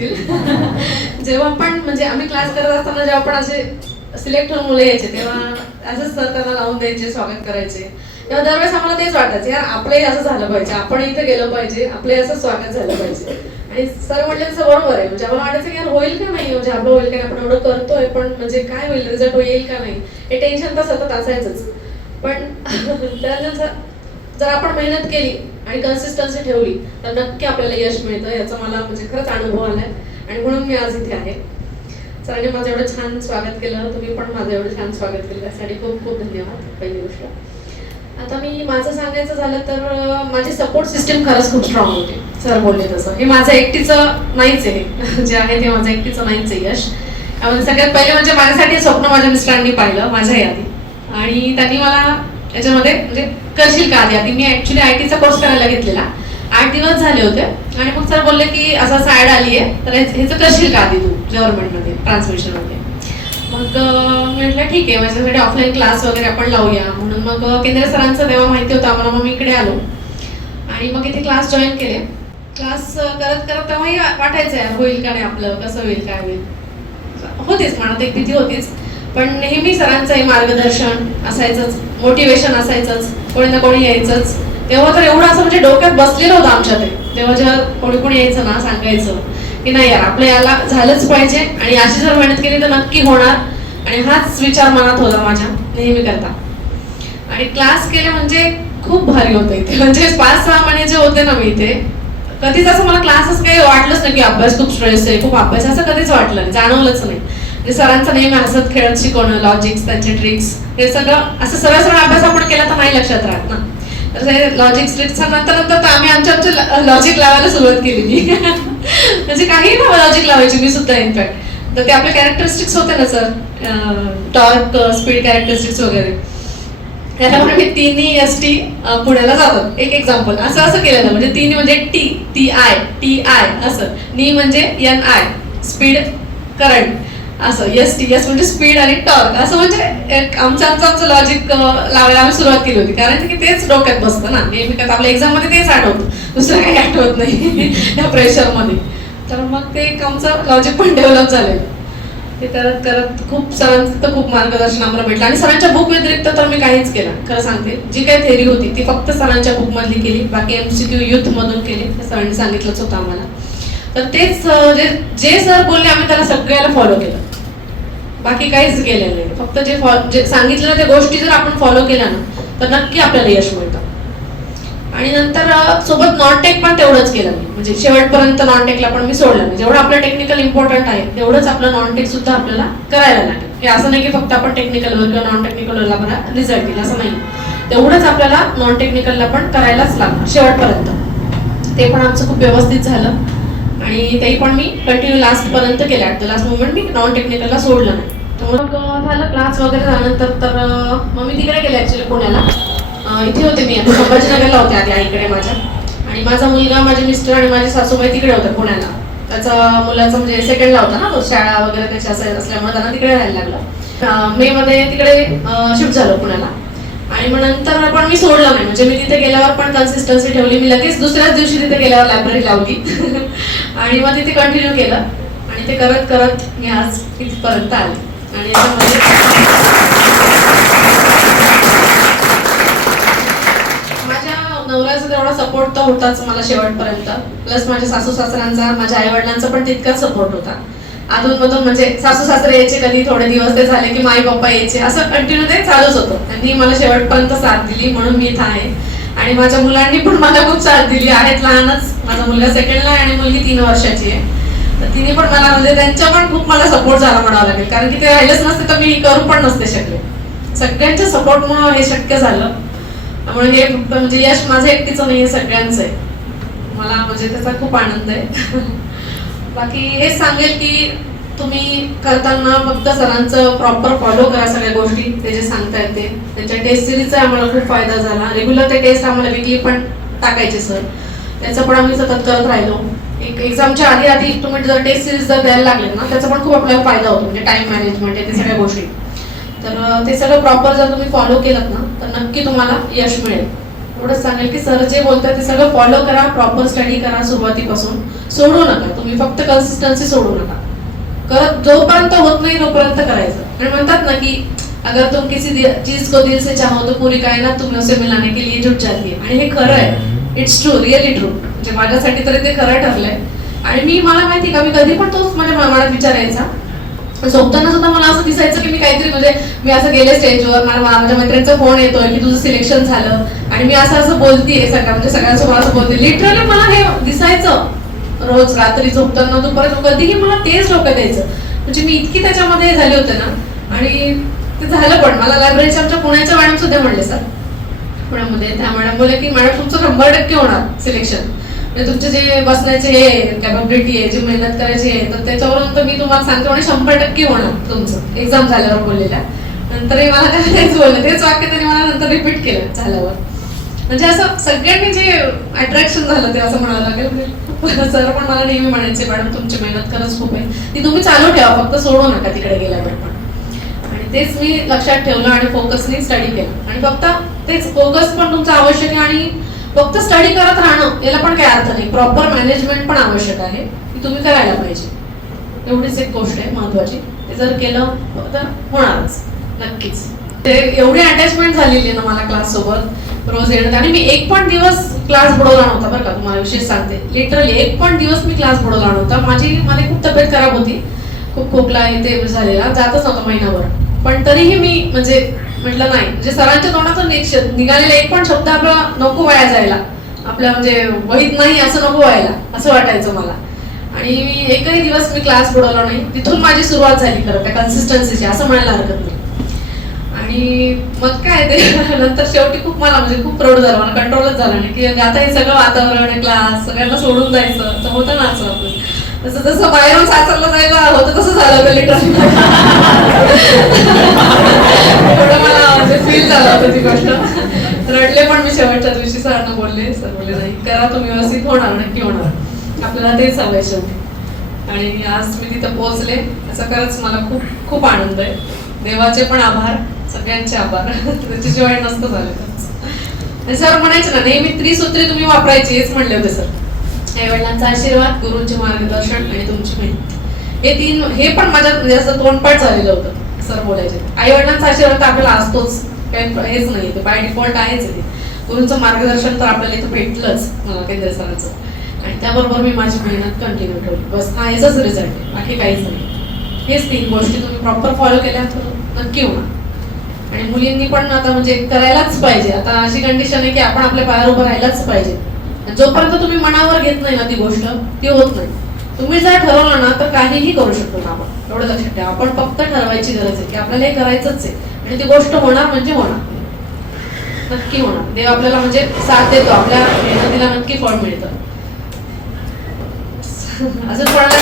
येतील जेव्हा पण म्हणजे आम्ही क्लास करत असताना जेव्हा पण असे सिलेक्ट होऊन मुलं यायचे तेव्हा असंच सर त्यांना लावून द्यायचे स्वागत करायचे. तेव्हा दरवेळेस आम्हाला तेच वाटायचं यार आपलंही असं झालं पाहिजे आपण इथे गेलं पाहिजे आपले असं स्वागत झालं पाहिजे. आणि सर म्हटलं तसं बरोबर आहे. म्हणजे आम्हाला वाटायचं की यार होईल का नाही? म्हणजे आपलं होईल का नाही? आपण एवढं करतोय पण म्हणजे काय होईल? रिझल्ट होईल का नाही? हे टेन्शन तर सतत असायचंच. पण त्यानंतर जर आपण मेहनत केली आणि कन्सिस्टन्सी ठेवली तर नक्की आपल्याला यश मिळतं. याचा मला म्हणजे खरंच अनुभव आलाय. आणि म्हणून मी आज इथे आहे. सरांनी माझं एवढं छान स्वागत केलं. तुम्ही पण माझं एवढं छान स्वागत केलं. त्यासाठी खूप खूप धन्यवाद. पहिली गोष्ट. आता मी माझं सांगायचं झालं तर माझी सपोर्ट सिस्टीम खरंच खूप स्ट्रॉंग होती. सर बोलले तसं. हे माझं एकटीचं नाहीच आहे. जे आहे ते माझं एकटीचं नाहीच आहे यश. सगळ्यात पहिले म्हणजे माझ्यासाठी स्वप्न माझ्या मिस्टरांनी पाहिलं माझ्या यादी आणि त्यांनी मला याच्यामध्ये म्हणजे करशील का आधी? आधी मी ऍक्च्युली आय टीचा कोर्स करायला घेतलेला. आठ दिवस झाले होते. आणि मग सर बोलले की असं असं आली आहे तर ह्याचं करशील का आधी तू? गव्हर्नमेंटमध्ये ट्रान्समिशनमध्ये मग म्हटलं ठीक आहे माझ्यासाठी ऑफलाईन क्लास वगैरे आपण लावूया. म्हणून मग केंद्र सरांचं तेव्हा माहिती होतं आम्हाला मग मी इकडे आलो. आणि मग इथे क्लास जॉईन केले. क्लास करत करत तेव्हाही वाटायचं यार होईल का नाही आपलं? कसं होईल काय होईल? होतीच मनात एक भीती होतीच. पण नेहमी सरांचं मार्गदर्शन असायचंच मोटिवेशन असायचंच. कोणी ना कोणी यायचंच. तेव्हा तर एवढं असं म्हणजे डोक्यात बसलेलं होतं आमच्या ते. तेव्हा जेव्हा कोणी कोणी यायचं ना सांगायचं की नाही यार आपलं याला झालंच पाहिजे आणि अशी जर मेहनत केली तर नक्की होणार. आणि हाच विचार मनात होता माझ्या नेहमी करता. आणि क्लास केले म्हणजे खूप भारी होतं इथे म्हणजे पाच सहा महिने जे होते ना मी इथे कधीच असं मला क्लासच काही वाटलंच नाही की अभ्यास खूप स्ट्रेस आहे खूप अभ्यास असं कधीच वाटलं नाही जाणवलंच नाही. सरांचं नेहमी हसत खेळत शिकवणं लॉजिक्स त्यांचे ट्रिक्स हे सगळं असं सरळ सरळ अभ्यास आपण केला तर नाही लक्षात राहत ना. तर हे लॉजिक्स ट्रिक्स नंतर नंतर तर आम्ही आमच्या आमच्या लॉजिक लावायला सुरुवात केली म्हणजे काही ना लॉजिक लावायची मी सुद्धा इनफॅक्ट तर ते आपले कॅरेक्टरिस्टिक्स होते ना सर. टॉर्क स्पीड कॅरेक्टरिस्टिक्स वगैरे. त्याच्यामुळे मी तिन्ही एस टी पुण्याला जातात एक एक्झाम्पल असं असं केलेलं. म्हणजे तिन्ही म्हणजे T T I T I असं. नी म्हणजे एन आय स्पीड करंट असं एस टी एस म्हणजे स्पीड आणि टॉर्क असं म्हणजे एक आमचं आमचं आमचं लॉजिक लावायला आम्ही सुरुवात केली होती. कारण की तेच डोक्यात बसतं ना. नेहमी काय आपल्या एक्झाममध्ये तेच आठवतं. दुसरं काही आठवत नाही. या प्रेशरमध्ये तर मग ते एक आमचं लॉजिक पण डेव्हलप झालं ते करत करत खूप सरांचं तर खूप मार्गदर्शन आम्हाला भेटलं. आणि सरांच्या बुक व्यतिरिक्त तर मी काहीच केलं खरं सांगते जी काही थेरी होती ती फक्त सरांच्या बुकमधली केली. बाकी एम सी क्यू युथमधून केले. हे सरांनी सांगितलंच होतं आम्हाला. तर तेच जे जे सर बोलले आम्ही त्याला सगळ्याला फॉलो केलं. बाकी काहीच केलेलं नाही. फक्त जे फॉ- जे सांगितलं ना त्या गोष्टी जर आपण फॉलो केल्या ना तर नक्की आपल्याला यश मिळतं. आणि नंतर सोबत नॉन टेक पण तेवढंच केलं मी. म्हणजे शेवटपर्यंत नॉन टेकला पण मी सोडलं नाही. जेवढं आपलं टेक्निकल इम्पॉर्टंट आहे तेवढंच आपलं नॉन टेक सुद्धा आपल्याला करायला लागेल. हे असं नाही की फक्त आपण टेक्निकलवर किंवा नॉन टेक्निकलवर आपल्याला रिझल्ट येईल असं नाही. तेवढंच आपल्याला नॉन टेक्निकलला पण करायलाच लागलं शेवटपर्यंत. ते पण आमचं खूप व्यवस्थित झालं. आणि तेही पण मी कंटिन्यू लास्टपर्यंत केलं ॲट द लास्ट मोमेंट मी नॉन टेक्निकलला सोडलं नाही. मग झालं क्लास वगैरे झाल्यानंतर तर मग मी तिकडे गेले ॲक्च्युली पुण्याला. इथे होते मी आता संभाजीनगरला होते आधी आईकडे माझ्या. आणि माझा मुलगा माझे मिस्टर आणि माझी सासूबाई तिकडे होते पुण्याला. त्याचा मुलाचा म्हणजे सेकंडला होता ना तो शाळा वगैरे त्याची असं असल्यामुळे त्यांना तिकडे राहायला लागलं. मे मध्ये तिकडे शिफ्ट झालो पुण्याला. आणि मग नंतर पण मी सोडलं नाही. म्हणजे मी तिथे गेल्यावर पण कन्सिस्टन्सी ठेवली. मी लगेच दुसऱ्याच दिवशी तिथे गेल्यावर लायब्ररी लावली आणि मग तिथे कंटिन्यू केलं. आणि ते करत करत मी आज इथपर्यंत आले. आणि याच्यामध्ये माझ्या नवऱ्याचा तेवढा सपोर्ट तर होताच मला शेवटपर्यंत. प्लस माझ्या सासू सासऱ्यांचा माझ्या आई वडिलांचा पण तितकाच सपोर्ट होता. अधूनमधून म्हणजे सासू सासरे यायचे कधी थोडे दिवस ते झाले की माई पप्पा यायचे. असं कंटिन्यू ते चालूच होतं. त्यांनी मला शेवटपर्यंत साथ दिली म्हणून मी इथं आहे. आणि माझ्या मुलांनी पण मला खूप साथ दिली. आहेत लहानच. माझा मुलगा सेकंडला आहे आणि मुलगी तीन वर्षाची आहे. तर तिने पण मला म्हणजे त्यांच्या पण खूप मला सपोर्ट झाला म्हणावं लागेल. कारण की ते राहिलेच नसते तर मी करू पण नसते शकले सगळ्यांच्या सपोर्टमुळे हे शक्य झालं. त्यामुळे हे फक्त म्हणजे यश माझं एकटीचं नाही हे सगळ्यांचं आहे. मला म्हणजे त्याचा खूप आनंद आहे. बाकी हेच सांगेल की तुम्ही करताना फक्त सरांचं प्रॉपर फॉलो करा सगळ्या गोष्टी. ते जे सांगतायत ते. त्यांच्या टेस्ट सिरीजचा आम्हाला खूप फायदा झाला. रेग्युलर ते टेस्ट आम्हाला विकली पण टाकायचे सर त्याचं पण आम्ही सतत करत राहिलो. एक एक्झामच्या आधी आधी तुम्ही जर टेस्ट सिरीज जर द्यायला लागले ना त्याचा पण खूप आपल्याला फायदा होतो म्हणजे टाइम मॅनेजमेंट आहे ते सगळ्या गोष्टी. तर ते सगळं प्रॉपर जर तुम्ही फॉलो केलं ना तर नक्की तुम्हाला यश मिळेल. एवढंच सांगेल की सर जे बोलतात ते सगळं फॉलो करा प्रॉपर स्टडी करा सुरुवातीपासून. सोडू नका तुम्ही फक्त कन्सिस्टन्सी सोडू नका. करत जोपर्यंत होत नाही तोपर्यंत करायचं. आणि म्हणतात ना की अगर तुम किसी चीज को दिल से चाहो तो पूरी कायनात तुम्ही उसे मिलाने के लिए जुट जाती है. आणि हे खरं आहे. इट्स ट्रू रिअली ट्रू म्हणजे माझ्यासाठी तरी ते खरं ठरलंय. आणि मी मला माहिती का मी कधी पण तोच माझ्या मनात विचारायचा. झोपताना सुद्धा मला असं दिसायचं की मी काहीतरी म्हणजे मी असं गेले स्टेजवर मला माझ्या मैत्रिणीचा फोन येतोय की तुझं सिलेक्शन झालं. आणि मी असं असं बोलतीये सगळ्या म्हणजे सगळ्यांसोबत असं बोलते. लिटरली मला हे दिसायचं. रोज रात्री झोपताना दुपारी कधीही मला तेच डोक्यात यायचं म्हणजे मी इतकी त्याच्यामध्ये झाले होते ना. आणि ते झालं पण. मला लायब्ररीच्या आमच्या पुण्याच्या मॅडम सुद्धा म्हणले सर पुण्यामध्ये. त्या मॅडम बोलले की मॅडम तुमचं शंभर टक्के होणार सिलेक्शन. म्हणजे तुमचे जे बसण्याचे हे कॅपॅबिलिटी आहे जी मेहनत करायची आहे तर त्याच्यावरून तर मी तुम्हाला सांगतो आणि म्हणजे शंभर टक्के होणार तुमचं. एक्झाम झाल्यावर बोललेल्या. नंतर हे मला काय तेच बोललं. तेच वाक्य त्यांनी मला नंतर रिपीट केलं झाल्यावर. म्हणजे असं सगळ्यांनी जे अट्रॅक्शन झालं ते असं म्हणावं लागेल. सर पण मला नेहमी म्हणायचे मॅडम तुमची मेहनत खरंच खूप आहे. ती तुम्ही चालू ठेवा. फक्त सोडू नका तिकडे गेल्यावर पण. तेच मी लक्षात ठेवलं आणि फोकसने स्टडी केलं. आणि फक्त तेच फोकस पण तुमचं आवश्यक आहे आणि फक्त स्टडी करत राहणं याला पण काही अर्थ नाही. प्रॉपर मॅनेजमेंट पण आवश्यक आहे. की तुम्ही करायला पाहिजे. एवढीच एक गोष्ट आहे महत्वाची. ते जर केलं तर होणारच. नक्कीच. ते एवढी अटॅचमेंट झालेली आहे ना मला क्लास सोबत. रोज येणं. आणि मी एक पण दिवस क्लास बुडवला नव्हता बरं का. तुम्हाला विशेष सांगते. लिटरली एक पण दिवस मी क्लास बुडवला नव्हता. माझी मला खूप तब्येत खराब होती. खूप खोकला येते झालेला. जातच नव्हता महिनाभर. पण तरीही मी म्हणजे म्हटलं नाही. म्हणजे सरांच्या तोंडातून निघालेला एक पण शब्द आपला नको वाया जायला. आपल्या म्हणजे वहीत नाही असं नको व्हायला असं वाटायचं मला. आणि मी एकही दिवस मी क्लास बुडवला नाही. तिथून माझी सुरुवात झाली खरं त्या कन्सिस्टन्सीची असं म्हणायला हरकत नाही. आणि मग काय ते नंतर शेवटी खूप मला म्हणजे खूप प्रौढ झालं. मला कंट्रोलच झालं नाही. की आता हे सगळं वातावरण क्लास सगळ्यांना सोडून जायचं. तर होतं ना असं तसं जसं बाहेरून साचरलं जायला होतं तसं झालं लिटरली एवढं मला म्हणजे फील झालं होतं ती गोष्ट. रडले पण मी शेवटच्या दिवशी सरांना बोलले. सर बोलले नाही करा तुम्ही व्यवस्थित होणार नक्की होणार. आपल्याला तेच हवंय शेवटी. आणि आज मी तिथं पोहोचले. याचा खरंच मला खूप खूप आनंद आहे. देवाचे पण आभार. सगळ्यांचे आभार. त्याच्याशिवाय नसतं झालं सर म्हणायचे ना नेहमी त्रिसूत्री तुम्ही वापरायची हेच म्हणले होते सर. आई वडिलांचा आशीर्वाद गुरुंचे मार्गदर्शन आणि तुमची मेहनत हे तीन हे पण माझ्या म्हणजे असं तोंडपाठ झालेलं होतं. सर बोलायचे. आई वडिलांचा आशीर्वाद तर आपल्याला असतोच. काही हेच नाही ते बाय डिफॉल्ट आहेच आहे ते. मार्गदर्शन तर आपल्याला इथं भेटलंच मला केंद्र सरांचं. आणि त्याबरोबर मी माझी मेहनत कंटिन्यू ठेवली. बस हा याचाच रिझल्ट आहे. बाकी काहीच नाही. हेच तीन गोष्टी तुम्ही प्रॉपर फॉलो केल्या तर नक्की होणार. आणि मुलींनी पण आता म्हणजे करायलाच पाहिजे. आता अशी कंडिशन आहे की आपण आपल्या पायावर उभं राहायलाच पाहिजे. जोपर्यंत तुम्ही मनावर घेत नाही ना ती गोष्ट ती होत नाही. तुम्ही जर ठरवलं ना तर काहीही करू शकतो ना आपण. एवढं लक्षात ठेवा. आपण फक्त ठरवायची गरज आहे की आपल्याला हे करायचंच आहे. आणि ती गोष्ट होणार म्हणजे होणार. नक्की होणार. देव आपल्याला म्हणजे साथ देतो. आपल्या मेहनतीला नक्की फळ मिळतं. अजून कोणाला